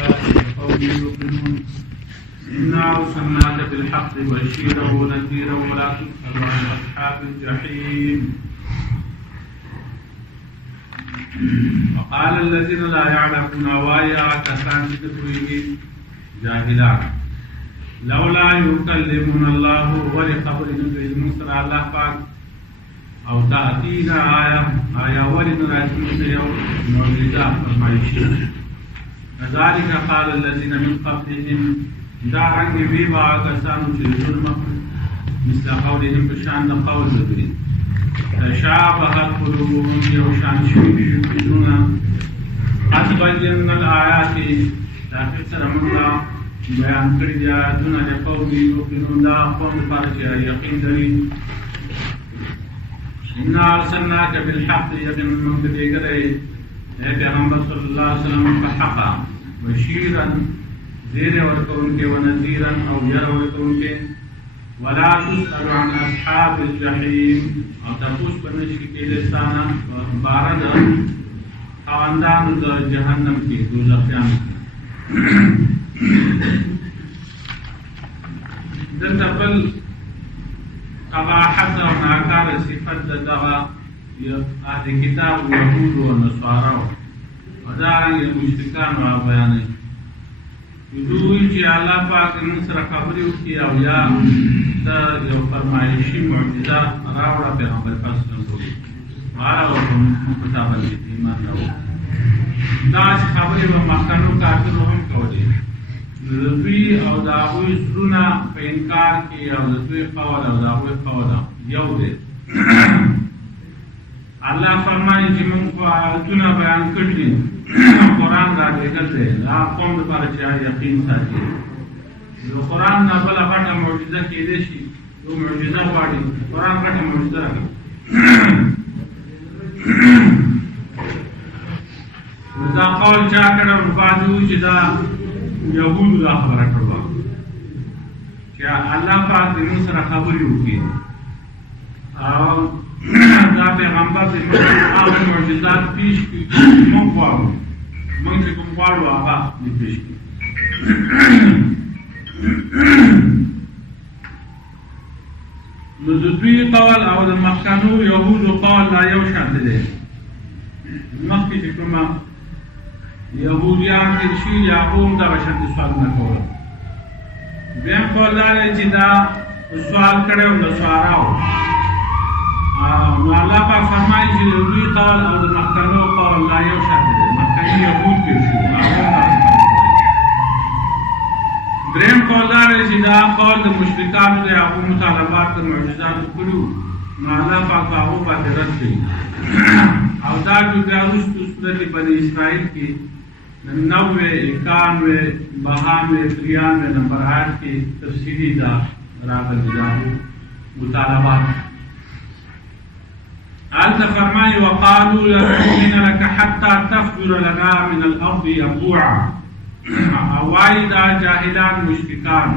لقوم يوقنون إنا أرسلناك بالحق بشيرا ونذيرا ولا تسأل عن أصحاب الجحيم. وقال الذين لا يعلمون وايا كسان تكفيه جاهلان لولا يكلمنا الله ولقبر المسر الله پاک او تأتينا آية ولنا يوم معجزة فرمائشي كذلك قال الذين من قبلهم دارنگ بيبا كسانو ظلم مثل قولهم بشان قول ذبري تشابهت قلوبهم يوشان شوكشون قد بينا الآيات تاخر سرمنا بیان کړی دی آیاتونه د قوم یوقنون دا قوم لپاره چې یقین لري. إنا أرسلناك بالحق یقینا موږ دې ګرځې اے پیغمبر صلی الله علیه وسلم په حق بشیرا زیر ورکوونکې ونذیرا او ير ورکوونکې ولا تسأل عن أصحاب الجحیم او تاسو په نشي کې لسانه بارد خواندانو د جهنم کې دوزخیان دلته بل قباحت او ناکار صفت دغه اهل کتاب یهود او نصارا او دارنګ مشرکان او بیانې دوی چې الله پاک موږ سره خبرې وکړي او یا د یو فرمایشي معجزه راوړه پیغمبر پاک صلی الله علیه وسلم او کتاب ایمان راوړه دا خبرې به مخکنو کارونو هم کولې دوی او د هغوی زړونه په انکار کې او د دوی قول او د هغوی قول یو دی. الله فرمایي چې موږ په آیتونه بیان کړي قرآن رالېږل دی دا قوم لپاره چې یقین ساتي. د قرآن نه بله غټه معجزه کېدی شي یو معجزه غواړي قرآن غټه معجزه راکړي دا قول چا کړه بعد وایي چې دا یهودو دا خبره کړه چې الله پاک دې موږ سره خبرې وکړي او دا پیغمبر دې هغه معجزات پیش کړي موږ غواړو موږ چې کوم غواړو هغه دې پیش کړي. نو د دوی قول او د مخکنو یهودو قول دا یو شان دی. مخکې چې کومه یهودیان تیر شي یا قوم دغه شانتې سوالونه کول بیا قول دا دی چې دا سوال کړی و نصاراو نو الله پاک فرمایي چې د دوی قول او د مخکنو قول دا یو شان دی. مخکني یهود تیر شو درېیم قول دا دی چې دا قول د مشرکانو دی هغو مطالبات د معجزاتو کړي نو الله پاک په هغو باندې رد کوي او دا بیا وروستو صورت بني اسرائیل کې 90 91 92 93 نمبر آیت کې تفصیلی دا راغلي دا مطالبات. هلته فرمایي وقالوا لن نؤمن لك حتى تفجر لنا من الارض ينبوعا او وایي دا جاهلان مشرکان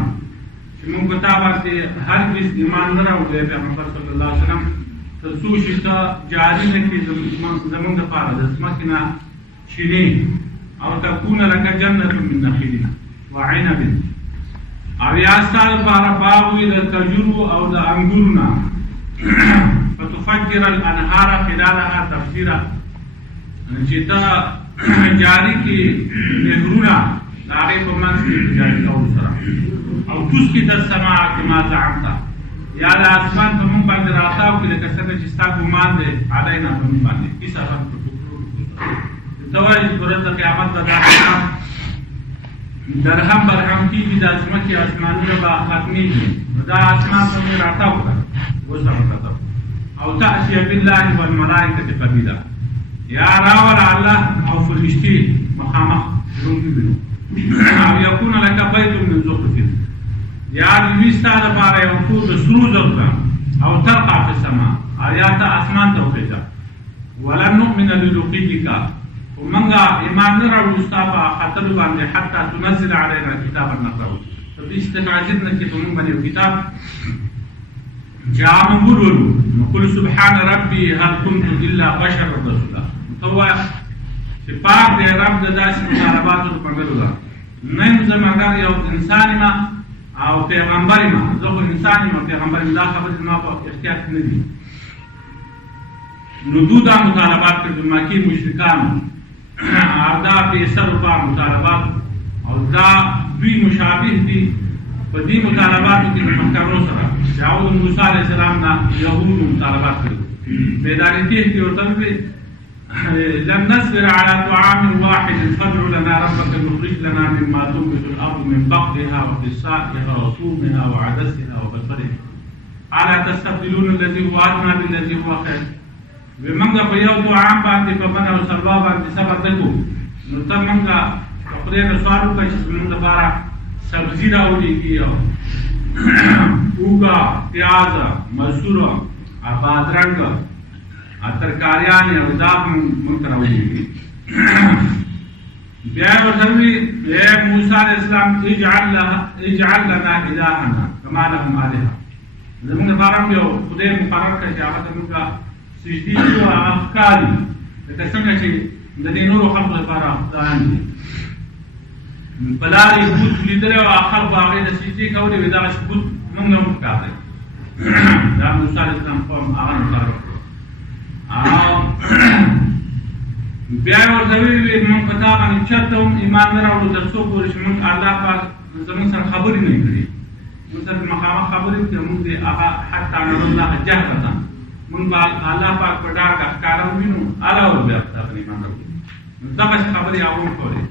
چې موږ په تا باندې هرګز ایمان نه راوړو پیغمبر صلی الله علیه وسلم تر څو چې ته جاري نه کړې زموږ دپاره د ځمکې نه چینې او تكون لك جنة من نخيل وعنب او یا ستا دپاره باغ وي د کجورو او د انګورو فتفجر الانهار خلالها تفجیرا چې ته جاري کړي نهرونه د هغې په منځ کې په جاري کولو سره او تسقط السماء کما زعمت یا د اسمان په موږ باندې راتاو کړي لکه څنګه چې ستا ګمان دی علینا په موږ باندې کسفا ته وایي چې ورځ د قیامت به دا درهم برهم کېږي دا ځمکې اسمانونه به ختمېږي دا اسمان ته موږ راتاو کړه اوس هم کتب او تأتي بالله والملائکة قبیلا یا راوله الله او فرشتې مخامخ روږي وینو او یکون لک بیت من زخرف یا وي ستا دپاره یو کور د سرو زرو ده او ترقع فی السما او یا ته اسمان ته وخېږه ولن نؤمن لرقیک ومنګه ایمان نه راوړو ستا په خاطر باندې حتی تنزل علینا کتابا نقرأه په دې استعجال نه کې په موږ باندې یو کتاب جاء موږ ولولو نو قل سبحان ربي هل كنت الا بشرا رسولا ته وایه چې پاک دی رب د داسې مطالباتو په منلو ده نن زه مګر یو انسان یم او پیغمبر یم، زه خو انسان یم او پیغمبر یم، دا خبرې زما په اختیار کې نه دي. نو دو دا مطالبات کړي د مکې مشرکانو، دا بې سرپا مطالبات او دا دوی مشابه دي په دې مطالباتو کې د مخکرو سره چې هغه د موسی علیه السلام نه یهودو مطالبات کړي. بیداري تېښ کې ورته وویل لن نصبر على طعام واحد فادع لنا ربك يخرج لنا مما تنبت الارض من بقلها وقثائها وثومها وعدسها وبصلها الا تستبدلون الذي هو ادنى بالذي هو خير. ومنګه په یو طعام باندې په بنا او سلوا باندې صبر وکړو، نو ته منګه خپل نه سوال وکړي چې موږ لپاره سبزی راوړي او اوګه پیاز مسور بادرنګ ترکاریان او دا موږ راوړي. بیا ورته وی موسی علیه السلام اجعل لنا الهنا كما لهم الهه، زموږ لپاره یو خدای مقرر کړي چې هغه موږ سجدي او افکاري لکه څنګه چې د دې نورو خلکو لپاره خدایان دي. بلارې بوت لیدلی او خلکو هغې د سجدې کولې وې دغه بوت موږ نه هم پکار دی. دا موسی علیه السلام قوم هغه مقرر کړو. او بیا یې ورته ویلي موږ په تا باندې چېرته هم ایمان نه راوړو تر څو پورې چې موږ الله پاک زموږ سره خبرې نه کړي، موږ سره مخامخ خبرې وکړي، موږ دې هغه حتی نر الله جهرة موږ به الله پاک په ډاګه ښکاره ووینو الله ور بیا تاسو ایمان راوړي. نو دغسې خبرې هغه هم کولې.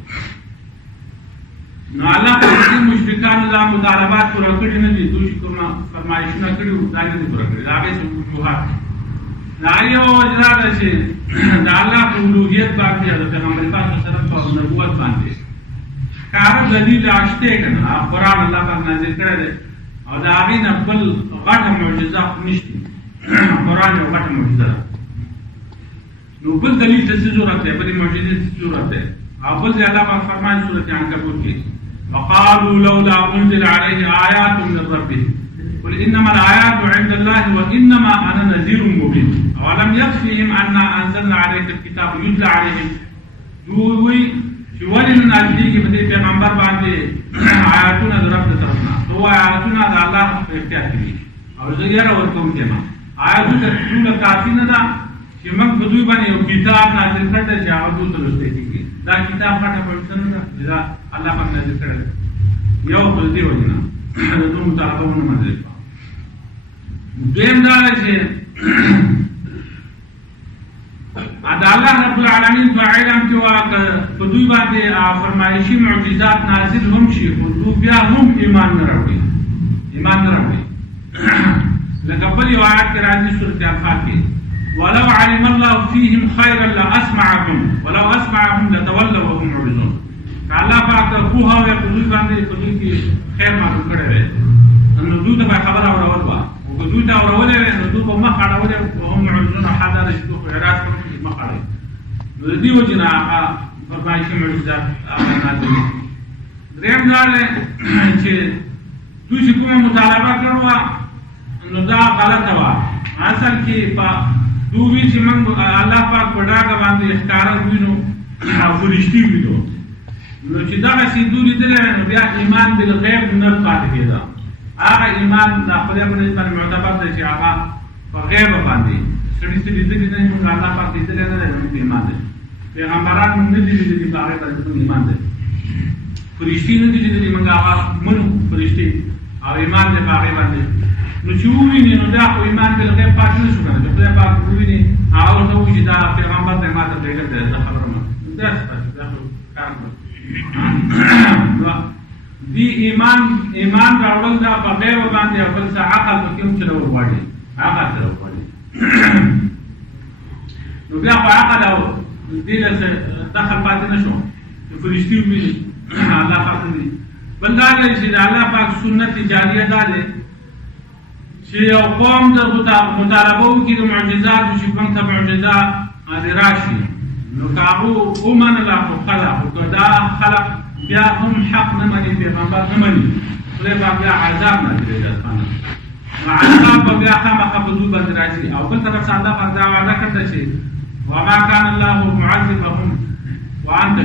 نو الله پاک دې مشرکانو دا مطالبات پوره کړي نه دي، دوی چې کومه فرمایشونه کړي وو دا نه دي پوره کړي، د هغې څه وجوهات د هغې یوه وجه دا ده چې د الله په الوهیت باندې او د پیغمبر پاک صلی الله علیه وسلم په نبوت باندې ښکاره دلیل شته که نه، قرآن الله پاک نازل کړی دی او د هغې نه بل غټه معجزه نشته. قرآن یو غټه معجزه ده، نو بل دلیل ته څه ضرورت دی، بلې معجزې څه ضرورت دی. او بل ځای الله پاک فرمایي سورت عنکبوت کې وقالوا لولا انزل عليه آیات من ربه قل انما الآيات عند الله وانما انا نذير مبين اولم يكفيهم انا انزلنا عليك الكتاب يتلى عليهم. دوی چې ولې نه نازلېږي په دې پیغمبر باندې آیاتونه د رب د طرفنا، هو آیاتونه د الله په اختیار کې دي او زه یاره ورکوم یم. آیاتونه ټوله کافي نه ده چې موږ په دوی باندې یو کتاب نازل کړی دی چې هغه دوی ته لوستی کېږي. دا کتاب غټه معجزه نه ده چې دا الله پاک نازل کړی دی. یو په دې وجه نه د دوی مطالبه ونه منل شوه. دویم دا ده چې د الله رب العالمین په علم کې په دوی باندې فرمایشي معجزات نازل هم شي خو دوی بیا هم ایمان نه راوړي. لکه بل یو آیات کې راځي سورت انفال کې ولو علم الله فیهم خیرا لاسمعهم ولو اسمعهم لتولوا وهم معرضون. که الله پاک پوهه وی په دوی باندې په دوی کې خیر معلوم کړی وی نو دوی ته به خبره اورول وه، او که دوی ته اورولې وی نو دوی به مخ اړولې وهم معرضون حال دا ده چې دوی خو اعراض کوي چې مخ اړوي. نو د دې وجې نه هغه فرمایشي معجزات هغه نازل دي. درېیم دا دی چې دوی چې کومه مطالبه کړې وه نو دا غلطه وه. اصل کې په دوی چې موږ الله پاک په ډاګه باندې ښکاره ووینو او فرشتي ولیدو، نو چې دغسې دوی لیدلی نو بیا ایمان بالغیب نه پاتې کېده. هغه ایمان د خدای په نسبت معتبر دی چې هغه په غیب باندې سړي څه لیدلي نه دي، موږ الله پاک لیدلی نه دی، زموږ ایمان دی. پیغمبران موږ نه دي لیدلي په هغې باندې زموږ ایمان دی. فرشتي نه دي لیدلي، موږ هغه منو فرشتي او ایمان دی په هغې باندې. نو چې وویني نو بیا خو ایمان بالغیب پاتې نه شو که نه، چې خدای پاک وویني هغه ورته ووایي چې دا پیغمبر دی ما ته پرېږده دی زه خبره منم، داسې پاتې دا خو کار نه. دی ایمان راوړل دا په غیب باندې او بل څه عقل پکې هم چلول غواړي، عقل چلول غواړي. نو بیا خو عقل او دې له دخل پاتې نه شو چې فرشتي وویني الله پاک وویني. بل دا دی چې د الله پاک سنت جاریه دا دی چې یو قوم د مطالبه وکړي د معجزاتو چې کوم ته معجزه دې راشي نو که هغو ومنله خو ښه ده، خو که دا خلق بیا هم حق نه مني، پیغمبر نه مني، خدای پاک بیا عذاب نازلوي درخانه. نو عذاب به بیا خامخا په دوی باندې راځي. او بل طرف څخه الله پاک دا وعده کړې چې وما كان الله معذبهم وانت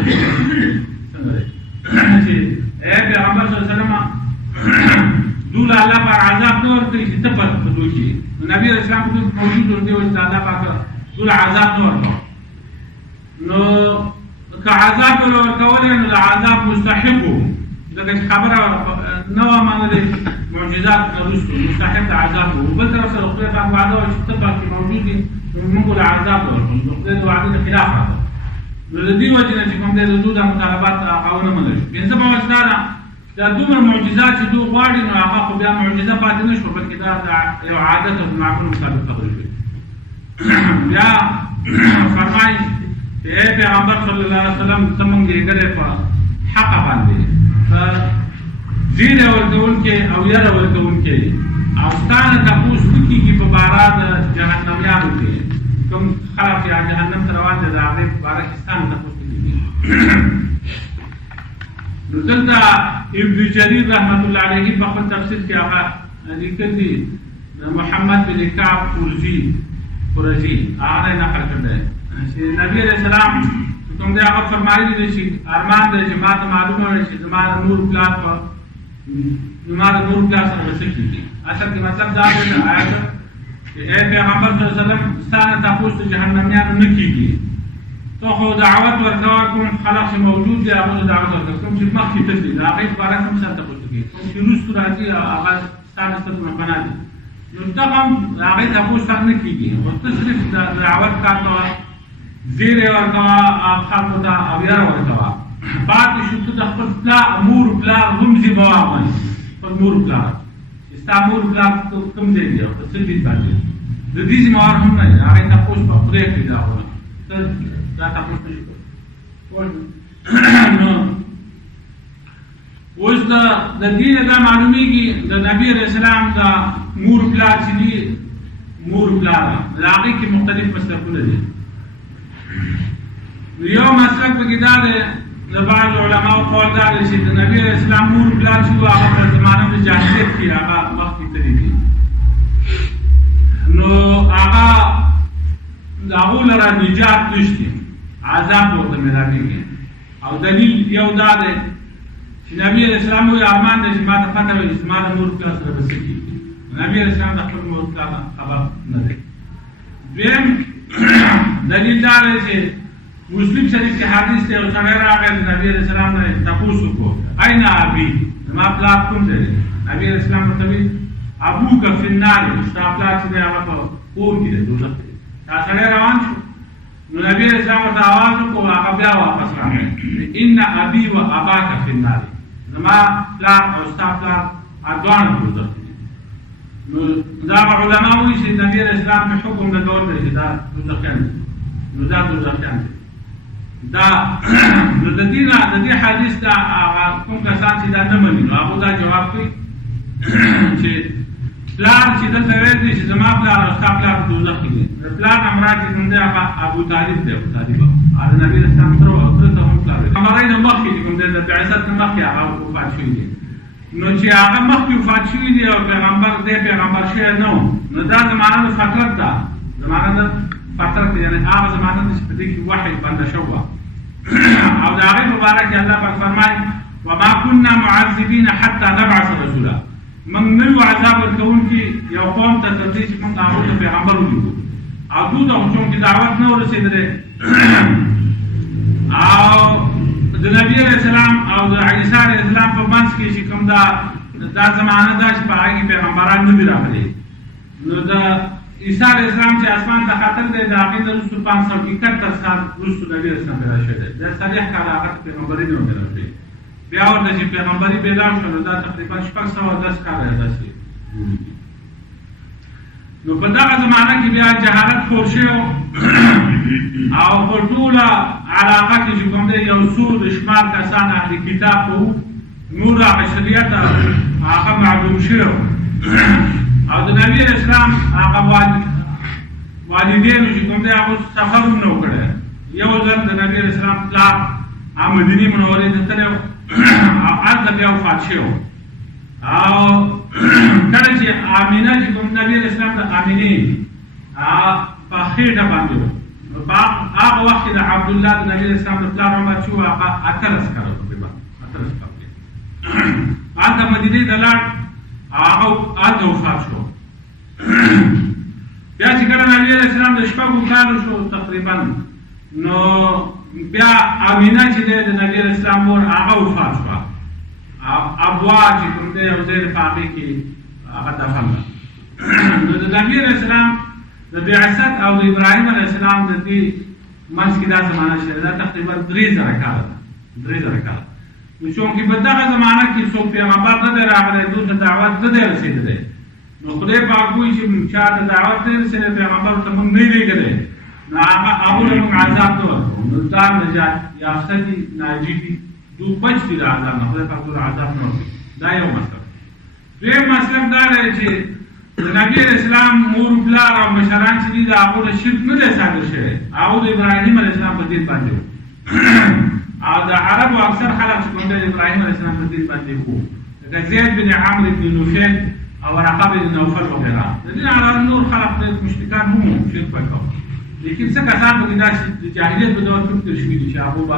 څنګه دی چې اے پیغمبر صلی الله علیه وسلم دول الله پر عذاب نور کوي چې تپر دوی نبی اسلام په موجود ورته وي چې الله پاک دول عذاب نور نو که عذاب ورکول نو عذاب مستحق لکه خبره نو معنی معجزات نرسل مستحق عذاب وبل تر سره خدای پاک وعده او چې تپر کې موجود دي موږ له عذاب ورکول خدای د وعده خلاف راځي نو د دې وجه نه چې کوم دې د دوه مطالبات هغه نه منل پنځه په وجه دا دومره معجزات چې دوی غواړي نو هغه خو بیا معجزه پاتې نه شو بلکې دا یو عادت او معقول مطابق خبرې شوې بیا فرمایي چې اے پیغمبر صلی الله علیه وسلم زمونږ یې ګرې په حق باندې زیر ورکوونکي او یره ورکوونکي او ستانه تپوس وکړي په باره د جهنمیانو کې کوم خلک یا جهنم ته روان دي د هغې په باره کې ستانه تپوس وکړي نو دلته ابن جریر رحمت الله علیه په خپل تفسیر کې هغه لیکل دي محمد بن کعب قرظي هغه نقل کړی چې نبی علیه السلام کوم دی هغه فرمایلی دي چې ارمان دی چې ما ته معلومه وي چې زما د نور پلار سره څه کېږي اصل کې مطلب دا دی چې آیت چې اے پیغمبر صلی الله علیه وسلم ستانه تپوس د جهنمیانو نه کېږي تو خو دعوت ورکوه کوم خلق چې موجود دی هغه دعوت ورکوه کوم چې مخکې تللي د هغې په باره هم سره تپوس کوي کوم چې وروستو راځي هغه ستانه ستاسو پناه دي نو دغه هم د هغې تپوس سره نه کېږي خو ته صرف د دعوت کار کوه زیر ورکوه خلکو ته او یره ورکوه پاتې شو ته د خپل مور پلار هم ذمه واخلئ خپل مور پلار چې ستا مور پلار کوم ځای دی او په څه دین باندې د دې ذمه وار هم نه دی هغې تپوس په خدای کړي دا دا تاسو ته نو اوس د دې دا معلومیږي د نبی رسول الله د مور پلار چې دي مور پلار د هغې کې مختلف مسلکونه دي یو مسلک پکې دا دی د بعض علماو قول دا دی چې د نبی رسول الله مور پلار چې وو هغه په زمانه د جاهلیت کې هغه مخکې تللي دي نو هغه د هغو لره نجات نشته عذاب ورته ملاویږي او دلیل یو دا دی چې نبی علیه السلام وایي ارمان دی چې ما ته پته وي چې زما د مور پلار سره به څه کېږي نبی علیه السلام د خپل مور پلار خبر نه دی دویم دلیل دا دی چې مسلم شریف کې حدیث دی یو سړی راغی د نبی علیه السلام نه تپوس وکړو این ابي زما پلار کوم ځای دی نبی علیه السلام ورته وایي ابوک فی النار ستا پلار چې دی هغه په اور کې دی دوزخ کې دا سړی روان شو نو نبی علیه السلام ورته آواز وکړو هغه بیا واپس راغی ان ابي و اباک فی النار زما پلار او ستا پلار دواړه دوزخ کې نو دا علما وایي چې نبی علیه السلام په حکم نه کول دی چې دا دوزخیان دي نو دا دوزخیان دي دا نو د دې حدیث دا کوم کسان چې دا نه مني نو هغه دا جواب کوي چې پلار چې دلته ویل دي چې زما پلار او ستا پلار په دوزخ کې دي د پلار نه مراد چې کوم دی هغه ابو طالب دی ابو طالب هغه نبی رسول الله تر هم پلار دی خبرې نه مخکې چې کوم دی د بعثت نه مخکې هغه وفات شوی دی نو چې هغه مخکې وفات شوی دی او پیغمبر شوی نه نو دا زمانه د فترت ده زمانه د فترت یعنې هغه زمانه ده چې په دې کې وحی بنده شوه او د هغې مبارک الله پاک فرمایي وما كنا معذبین حتى نبعث رسولا موږ نه یو عذاب ورکوونکي یو قوم ته تر دې چې موږ هغوی ته پیغمبر ولیږو او دوی ته چونکې دعوت نه ورسېدلی او د نبي علیه السلام او د عیسی علیه السلام په منځ کې چې کوم دا زمانه ده چې په هغې کې پیغمبران نه دي راغلي نو د عیسی علیه السلام چې اسمان ته ختل دی د هغې نه وروستو 571 سال وروستو نبي علیه السلام پیدا شوی دی دا 40 کاله هغه پیغمبري نه پیدا شوی بیا ورته چې پیغمبري پیدا شوه نو دا تقریبا 610 کاله داسې نو په دغه زمانه کې بیا جهالت خور شوی او په ټوله علاقه کې چې کوم دی یو څو د شمار کسان اهل کتاب وو نور هغه شریعت هغه معلوم شوی او د نبی اسلام هغه والدینو چې کوم دی هغه سفر هم نه وکړی یو ځل د نبی اسلام پلار مدینې منورې ته تللی او هلته بیا وفات شوی او کله چې امینه چې کوم نبی اسلام د امینې په خېټه باندې و هغه وخت کې د عبدالله د نبی اسلام د پلار عمر چې و هغه 18 کاله تقریبا 18 هغه مدینې ته لاړ، هغه هلته وفات شو. بیا چې کله نبي علیه السلام د شپږو کالو شو تقریبا، نو بیا امینه چې دی د نبي علیه السلام مور هغه وفات شوه. ابوا چې کوم دی یو ځای په هغې کې هغه دفن ده. نو د نبي علیه السلام د بعثت او د ابراهیم علیه السلام د دې منځ کې دا زمانه شوې ده تقریبا 3000 کاله ده. 3000 کاله. نو چونکې په دغه زمانه کې څوک پیغمبر نه دی راغلی، دوی ته دعوت نه دی رسېدلی، نو خدای پاک وایي چې چا ته دعوت نه رسېدلی، پیغمبر ته موږ نه لېږلی، نو هغو له موږ عذاب نه ورکوو. نو دا نجات یافته دي، ناجي دي، دوی بچ دي له عذاب نه، خدای پاک دوی عذاب نه ورکوي. دا یو مسلک. دویم مسلک دا دی چې د نبي علیه السلام مور پلار او مشران چې دي د هغو له شرک نه دی صادر شوی، هغو د ابراهیم علیه السلام په دین باندې وو. او د عربو اکثر خلک چې کوم د ابراهیم علیه السلام په دین باندې وو، لکه زید بن عمرو بن نوفل او ورقه بن نوفل وغیره. د دې علاوه نور خلک د مشرکان هم شرک وکړ، لیکن څه کسان پکې دا چې د جاهلیت په دور کې تېر شوي دي چې هغو به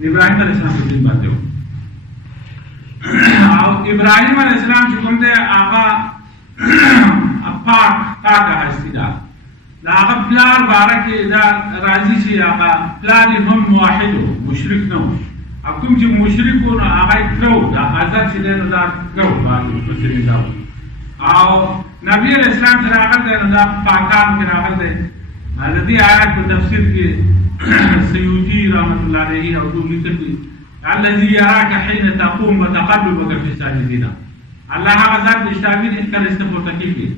د ابراهیم علیه السلام په دین باندې وو. او ابراهیم علیه السلام چې کوم دی هغه پاکه هستي ده. د هغه پلار باره کې دا راځي چې هغه پلار یې هم موحد و، مشرک نه و. او کوم چې مشرک و نو هغه یې کړه و، دا حضرت چې دی نو دا کړه و، او نبي علیه السلام چې راغلی دی نو دا پاکان کې راغلی دی. د دې آیات په تفسیر کې سیوطي رحمت الله علیه او دوی لیکلي الذي یراک حین تقوم وتقلبک فی الساجدین. الله هغه ذات دی چې تا ویني کله چې ته پورته کېږي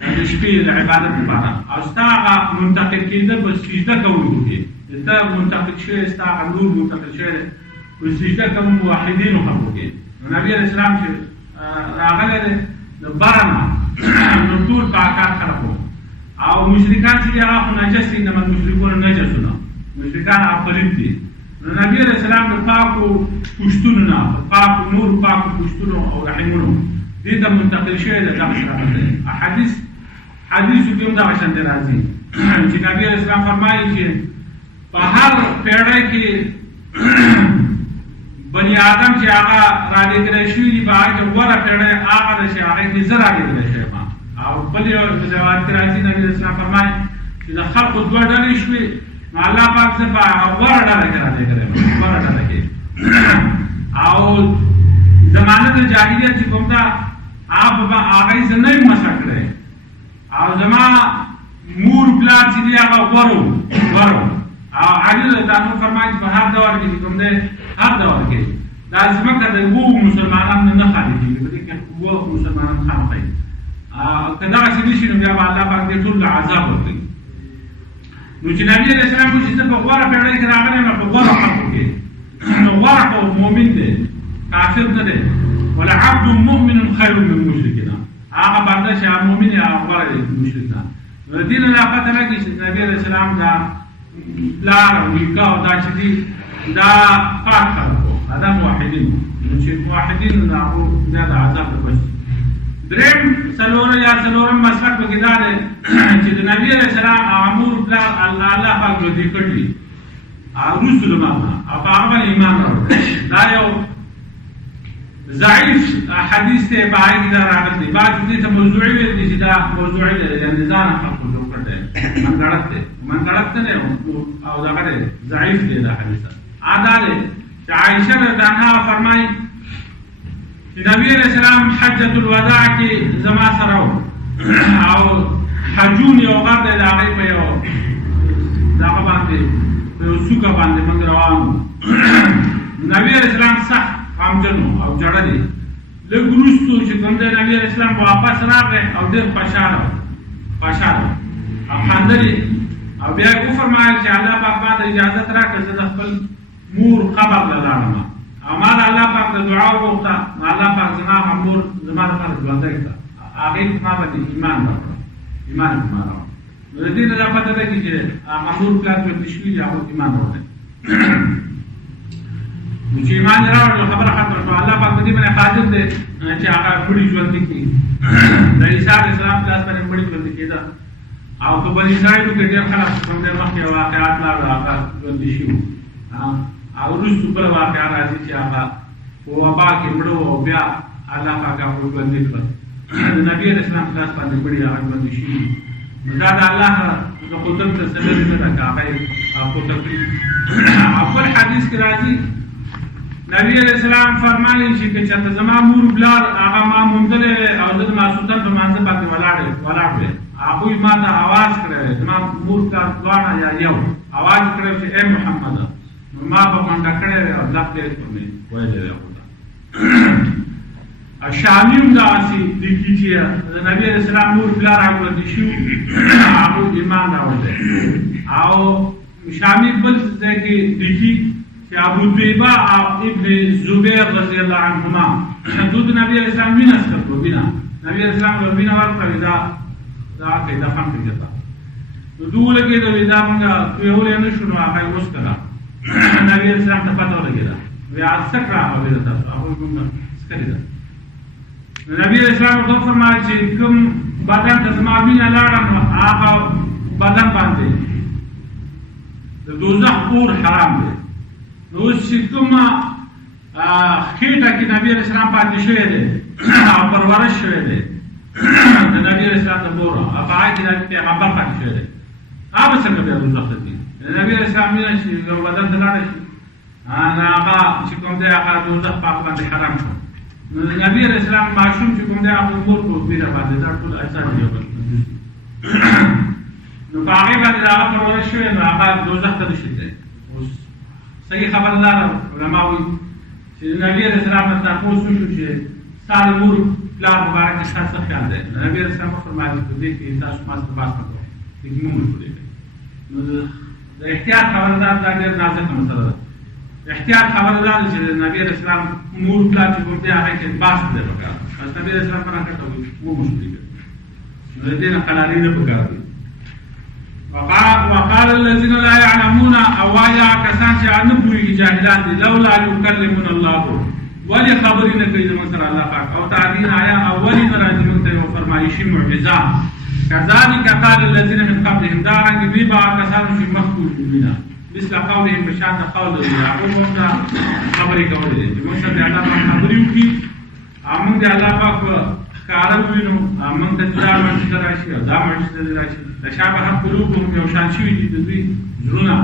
د شپې د عبادت لپاره، او ستا هغه منتقل کېدل په سجده کوونکو کې، ته منتقل شوی، ستا هغه نور منتقل شوی دی په سجده کوونکو موحدینو خلکو کې. نو نبي علیه السلام چې راغلی دی د بره نه، نو ټول پاکان خلک وو. او مشرکان چې دي هغه خو نجس دي، انما المشرکون نجسونه، مشرکان هغه پلید دي. نو نبي علیه السلام د پاکو پوښتنو نه، پاکو نورو پاکو پوښتنو او رحمونو دې ته منتقل شوی دی. دغه شرافت دی. حدیثو کې هم دغه شانتې راځي چې نبي علیه السلام فرمایي چې په هر پیړۍ کې بني آدم چې هغه رالېږلی شوي دي، په هغه کې غوره پیړۍ هغه ده چې هغې کې زه رالېږلی شوی یم. او بل یو روایت کې راځي نبي علیه السلام فرمایي چې د خلقو 2 ډلې شوې، نو الله پاک زه په هغه غوره ډله کې رالېږلی یم، غوره ډله کې. او زمانه د جاهلیت چې کوم ده هغه یې زه نه یم مسح کړی، او زما مور پلار چې دی هغه غوره و. او علي رضی الله فرمایي په هر دور کې چې کوم دی، هر دور کې دا ځمکه د 2 مسلمانانو نه خالي کېږي، په دې کې 2 مسلمانان خامخا وي. که دغسې نه شي نو بیا به الله پاک دې ټول له عذاب ورکوي. نو چې نبي علیه السلام وایي چې زه په غوره پیړۍ کې راغلی یم، په غوره خلکو کې، نو غوره خو مؤمن دی، کافر نه دی. ولعبد مؤمن خیر من مشرکنا، هغه بنده چې هغه مؤمن یې هغه غوره دی مشرک نه. نو د دې نه دا پته لګي چې نبي علیه السلام دا پلار او نیکه او دا چې دي دا پاک خلک وو، دا موحدین وو. نو چې موحدین نو د هغو بیا د عذاب نه بچ. درېیم څلورم مسلک پکې دا دی چې د نبي علیه السلام هغه مور پلار الله پاک ژوندي کړي دي وروسته له مرګ نه، او په هغه باندې ایمان راوړل. دا یو ضعیف حدیث دی، په هغې کې دا راغلی دی. بعض دې ته موضوعي ویل دي چې دا موضوعي دی، یعنې ځانه خلقو جوړ کړی دی، منګړت دی، منګړت نه دی او دغه دی، ضعیف دی دا حدیث. دا دی چې عایشه رضی الله عنها فرمایي چې نبي علیه السلام حجة الوداع کې زما سره و، او حجون یو غر دی د هغې په یو دغه باندې په یو څوکه باندې موږ روان وو. نبي علیه السلام سخت غمجن و او جړل یې. لږ وروستو چې کوم دی نبي علیه السلام واپس راغی او ډېر خوشحاله و او خندل یې. او بیا یې وفرمایل چې الله پاک ما ته اجازت راکړه زه د خپل مور قبر له لاړم، او ما د الله پاک د دعا وغوښته، نو الله پاک زما مور زما لپاره ژوندی کړه، هغې په ما باندې ایمان راکړه، ایمان یې په ما راوړ. نو د دې نه دا پته لګي چې هغه مور پلار ژوندي شوي دي، هغو ایمان راوړی. نو چې ایمان یې راوړ نو خبره ختمه شوه. الله پاک په دې باندې قادر دی چې هغه مړي ژوندي کړي. د عیسی علیه السلام په لاس باندې مړي ژوندي کېده، او په بني اسرائیلو کې ډېر خلک کوم ډېر مخکې واقعات لاړو هغه ژوندي شوي وو. او وروستو بله واقعه راځي چې هغه په وبا کې مړه و، او بیا الله پاک هغه ژوندي کړل د نبي علیه السلام په لاس باندې پړي هغه ژوندي شي نو دا د الله د قدرت سره نه ده که هغه پورته کړي خپل حدیث کې راځي نبی علیه السلام فرمایي چې که چېرته زما مور پلار هغه ما موندلی او زه د ماسخوتن په مانځه باندې ولاړ دی هغوی ما ته اواز کړی زما مور پلار دواړه یا یو اواز کړی چې ای محمد نو ما به منډه کړی دی او لف ډېر پر مې ویلی دی شامي هم دغسې لیکي چې د نبي علیه السلام مور پلار هغه ژوندي شوي هغوی ایمان راوړلی او شامي بل ځای کې لیکي چې ابو طیبه او ابن زبیر رضی الله عنهما دوی د نبي علیه السلام وینه څښل کړو وینه نبي علیه السلام له وینه ورکړې دا کې دفن کړي نو دوی ولګېده وایي دا موږ تویولی نه شو نو هغه یې وڅښله نبي علیه السلام ته پته ولګېده وایي څه کړه هغه ویله تاسو هغوی موږ څښلې ده نو نبي علیه السلام ورته وفرمایل چې کوم بدن ته زما وینه لاړه نو هغه بدن باندې د دوزخ اور حرام دی نو اوس چې کومه خېټه کې نبي علیه السلام پاتې شوی دی او پرورش شوی دی د نبي علیه السلام د مور او په هغه کې د پیغمبر پاتې شوی دی هغه څنګه بیا دوزخ ته ځي د نبي علیه السلام وینه چې یو بدن ته لاړه شي نو هغه چې کوم دی هغه دوزخ په هغه باندې حرام شو نو د نبي علیه السلام ماشوم چې کوم دی هغه مور په ویره باندې دا ټول اجساد یو بل نو په هغې باندې د هغه پرورش شوی نو هغه دوزخ ته نشي تللی اوس صحیح خبره دا ده علما وایي چې د نبي علیه السلام نه تپوس وشو چې ستا د مور پلار مبارک کې ستا څه خیال دی نو نبي علیه السلام وفرمایل چې په دې کې تاسو ما څخه بحث مه کوئ دې کې مه مشغولې کوئ نو د احتیاط خبره دا ډېر نازکه مسله ده احتیاط خبره دا ده چې د نبي علیه السلام مور پلار چې کوم دی هغه کې بحث دی پکار بس نبي علیه السلام پناه کړه مه مشغولې کوئ نو د دې نه قلالي نه پکار دي وقال الذين لا يعلمون اوايا كسان چې ان پوهیږي جاهلان دي لولا يكلمنا الله ولي خبرنا کوي د مصر الله پاک او تعبیر آیا اولی راځي موږ ته فرمایشي معجزه كذلك قال الذين من قبلهم دارنګ وی با کسان چې مخکول دي مثل قولهم بشان قول يعقوب وتا خبرې کولې چې موږ ته الله پاک خبرې وکړي موږ د الله پاک کارم وینو موږ ته دا معجزه راشي دا معجزه راشي تشابهت قلوبهم یو شان شوي دي د دوی زړونه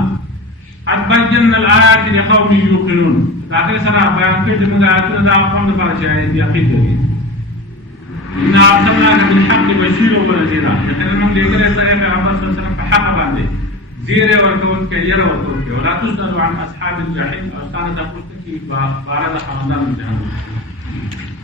قد بينا الآيات لقوم يوقنون داخل سره بیان کړي چې موږ آیاتونه دا قوم لپاره چې یقین لري إنا أرسلناك بالحق بشيرا ونذيرا یقینا موږ لېږلی سره پیغمبر صلی الله علیه وسلم په حق باندې زیری ورکوونکی یره ورکوونکی ولا تسألوا عن أصحاب الجحیم او ستانه تپوس نه کېږي په باره د خاوندانو جهنم